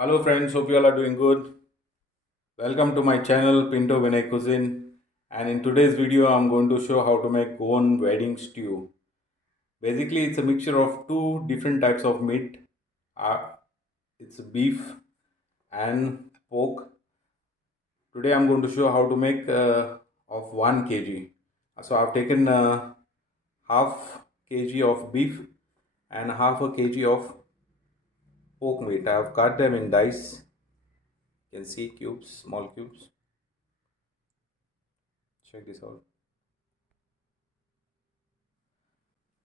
Hello friends, hope you all are doing good. Welcome to my channel Pinto Vinay Cuisine, and in today's video I'm going to show how to make Goan Wedding Stew. Basically it's a mixture of two different types of meat. Uh, it's beef and pork. Today I'm going to show how to make of 1 kg. So I've taken half kg of beef and half a kg of pork meat. I've cut them in dice. You can see cubes, small cubes. Check this out.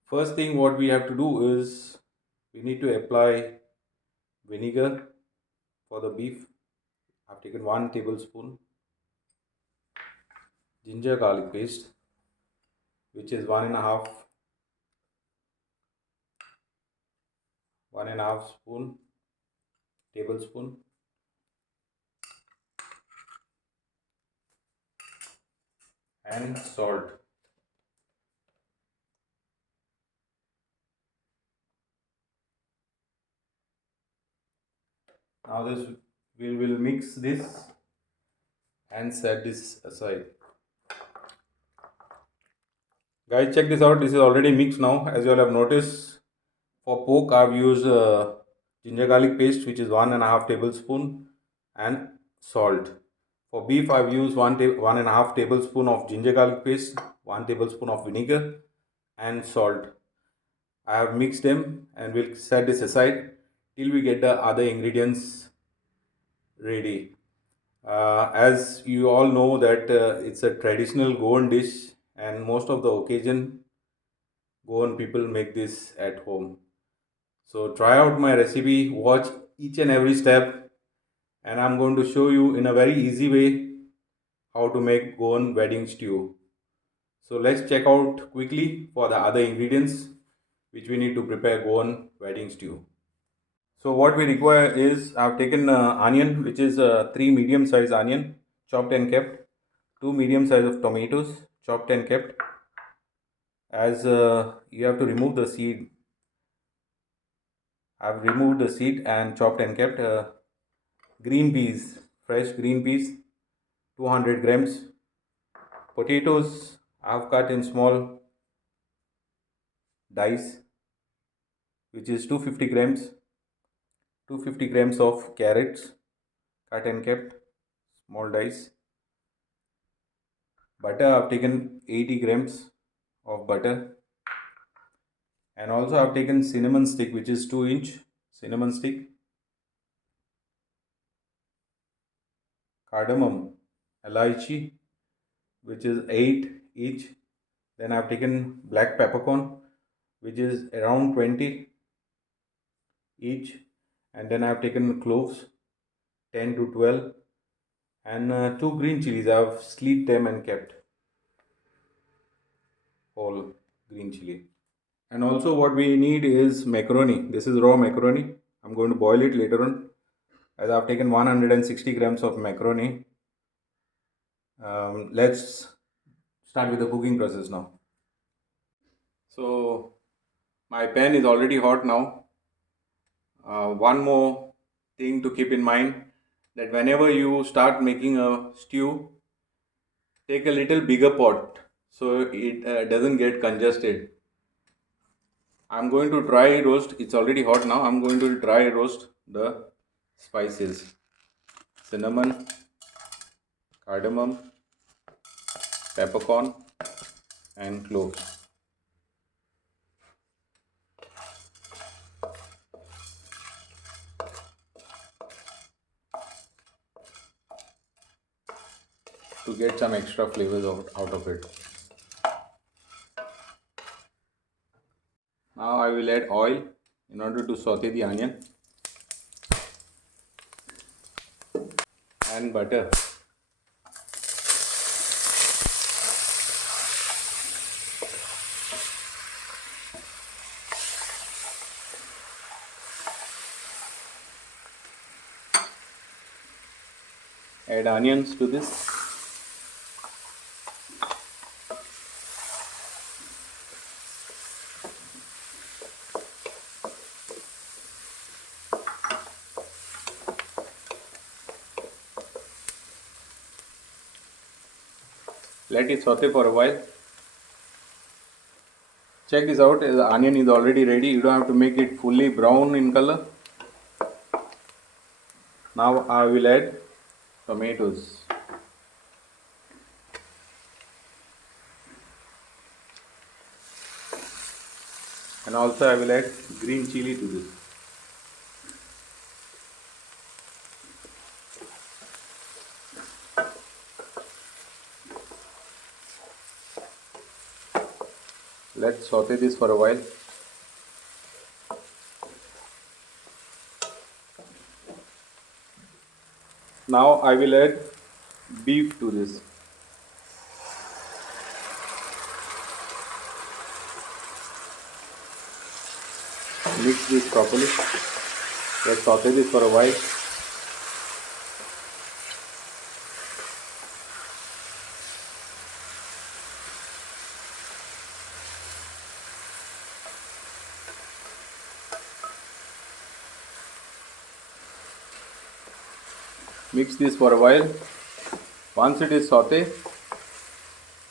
First thing what we have to do is we need to apply vinegar for the beef. I've taken 1 tablespoon. Ginger garlic paste, which is one and a half tablespoon. And salt. Now we will mix this and set this aside. Guys, check this out. This is already mixed now. As you all have noticed, for pork I've used ginger garlic paste, which is one and a half tablespoon, and salt. For beef I've used one and a half tablespoon of ginger garlic paste, 1 tablespoon of vinegar, and salt. I have mixed them and we'll set this aside till we get the other ingredients ready. As you all know that it's a traditional Goan dish, and most of the occasion Goan people make this at home. So try out my recipe, watch each and every step, and I'm going to show you in a very easy way how to make Goan wedding stew. So let's check out quickly for the other ingredients which we need to prepare Goan wedding stew. So what we require is I've taken onion, which is 3 medium size onion chopped and kept, 2 medium size of tomatoes chopped and kept. As you have to remove the seed, I've removed the seed and chopped and kept. Green peas, fresh green peas, 200 grams. Potatoes I've cut in small dice, which is 250 grams. 250 grams of carrots cut and kept, small dice. Butter I've taken 80 grams of butter, and also I've taken cinnamon stick, which is 2-inch cinnamon stick. Cardamom, elaichi, which is 8 each. Then I've taken black peppercorn, which is around 20 each. And then I've taken cloves, 10 to 12. And 2 green chillies, I've sliced them and kept whole green chilli. And also what we need is macaroni. This is raw macaroni. I'm going to boil it later on. As I've taken 160 grams of macaroni. Let's start with the cooking process now. So my pan is already hot now. One more thing to keep in mind, that whenever you start making a stew, take a little bigger pot so it doesn't get congested. I'm going to dry roast. It's already hot now. I'm going to dry roast the spices: cinnamon, cardamom, peppercorn, and cloves. To get some extra flavors out of it. Now I will add oil in order to saute the onion, and butter. Add onions to this. Let it saute for a while. Check this out, the onion is already ready. You don't have to make it fully brown in color. Now I will add tomatoes. And also I will add green chilli to this. Let's saute this for a while. Now I will add beef to this. Mix this properly. Let's saute this for a while. Mix this for a while. Once it is sauté,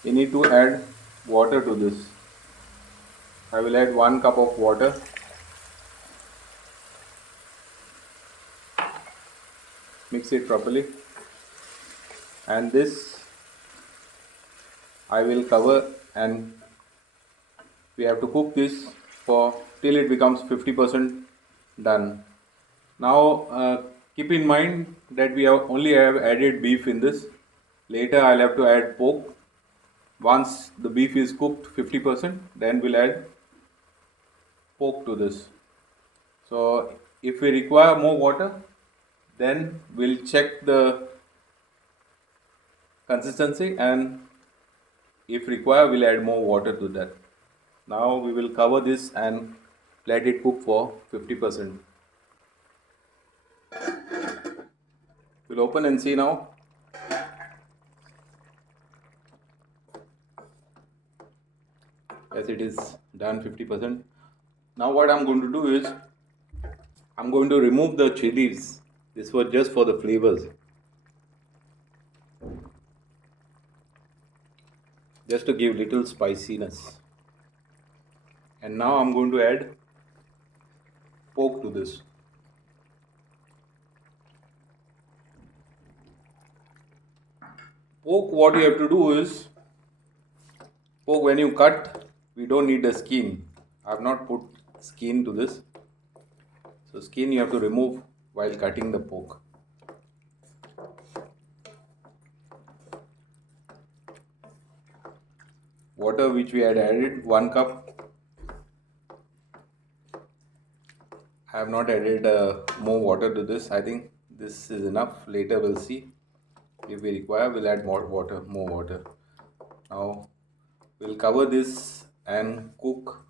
you need to add water to this. I will add 1 cup of water. Mix it properly. And this I will cover, and we have to cook this for till it becomes 50% done. Now keep in mind that we have only added beef in this. Later I'll have to add pork. Once the beef is cooked 50%, then we'll add pork to this. So if we require more water, then we'll check the consistency, and if required we'll add more water to that. Now we will cover this and let it cook for 50%. We'll open and see now. Yes, it is done 50%. Now what I'm going to do is I'm going to remove the chilies. This was just for the flavors, just to give little spiciness. And now I'm going to add pork to this. Pork, what you have to do is, pork when you cut, we don't need the skin. I have not put skin to this. So skin you have to remove while cutting the pork. Water which we had added 1 cup. I have not added more water to this. I think this is enough. Later we'll see. If we require, we'll add more water. Now we'll cover this and cook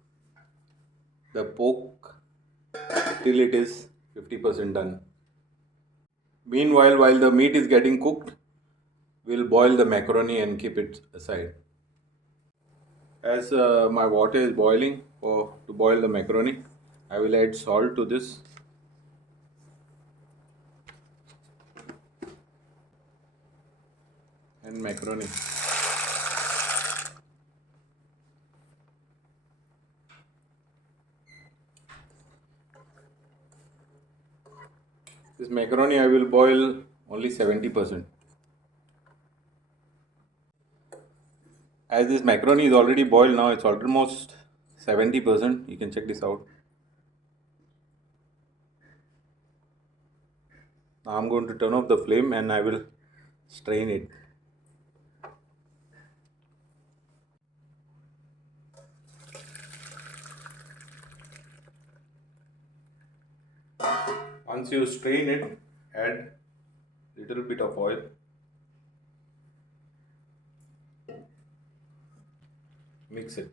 the pork till it is 50% done. Meanwhile, while the meat is getting cooked, we'll boil the macaroni and keep it aside. As my water is boiling to boil the macaroni, I will add salt to this. And macaroni. This macaroni I will boil only 70%. As this macaroni is already boiled now, it's almost 70%. You can check this out. Now I'm going to turn off the flame and I will strain it. Once you strain it, add little bit of oil. Mix it.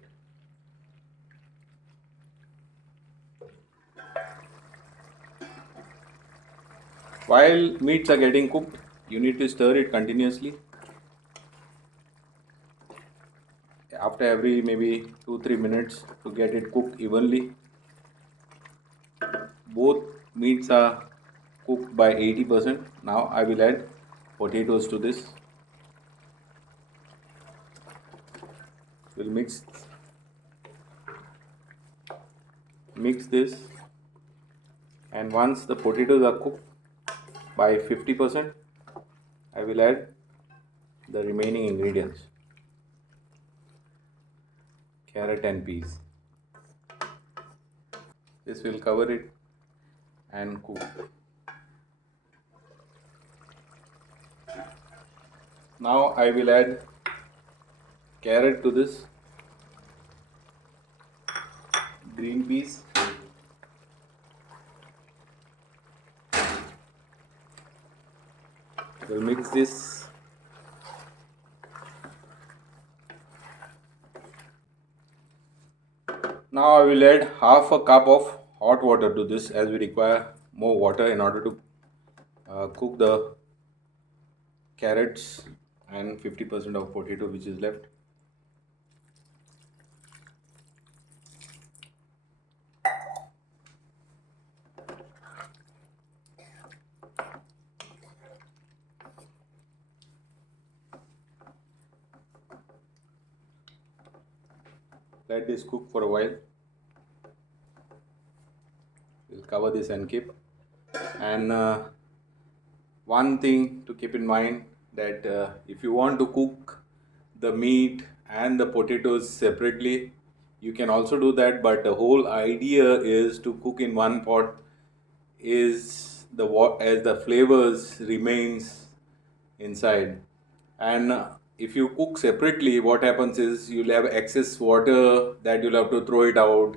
While meats are getting cooked, you need to stir it continuously. After every maybe 2-3 minutes to get it cooked evenly. Both meats are cooked by 80%. Now I will add potatoes to this. We'll mix this, and once the potatoes are cooked by 50%, I will add the remaining ingredients, carrot and peas. This will cover it and cook. Now I will add carrot to this, green peas, we'll mix this. Now I will add half a cup of hot water to this, as we require more water in order to cook the carrots and 50% of potato which is left. Let this cook for a while. We'll cover this and keep. And one thing to keep in mind, that if you want to cook the meat and the potatoes separately, you can also do that, but the whole idea is to cook in one pot, is as the flavors remains inside. And if you cook separately, what happens is you'll have excess water that you'll have to throw it out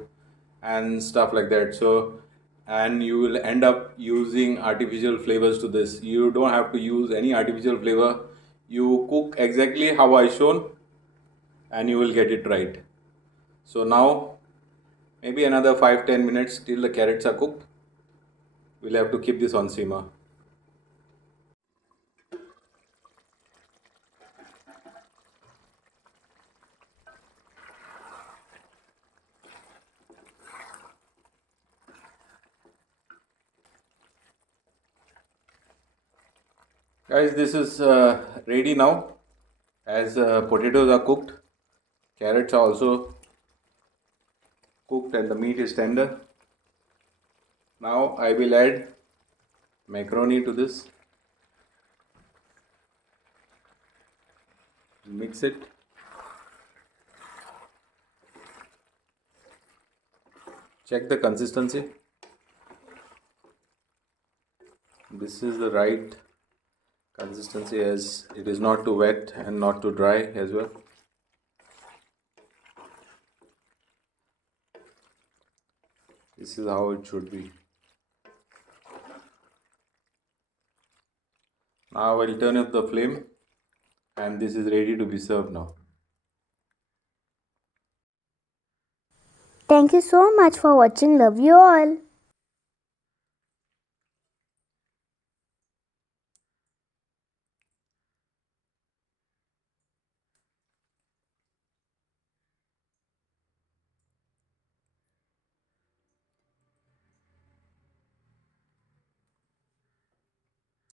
and stuff like that. So, and you will end up using artificial flavors to this. You don't have to use any artificial flavor. You cook exactly how I shown and you will get it right. So now maybe another 5-10 minutes till the carrots are cooked. We'll have to keep this on simmer. Guys, this is ready now, as potatoes are cooked, carrots are also cooked and the meat is tender. Now I will add macaroni to this, mix it, check the consistency. This is the right consistency, as it is not too wet and not too dry as well. This is how it should be. Now I will turn up the flame and this is ready to be served now. Thank you so much for watching. Love you all.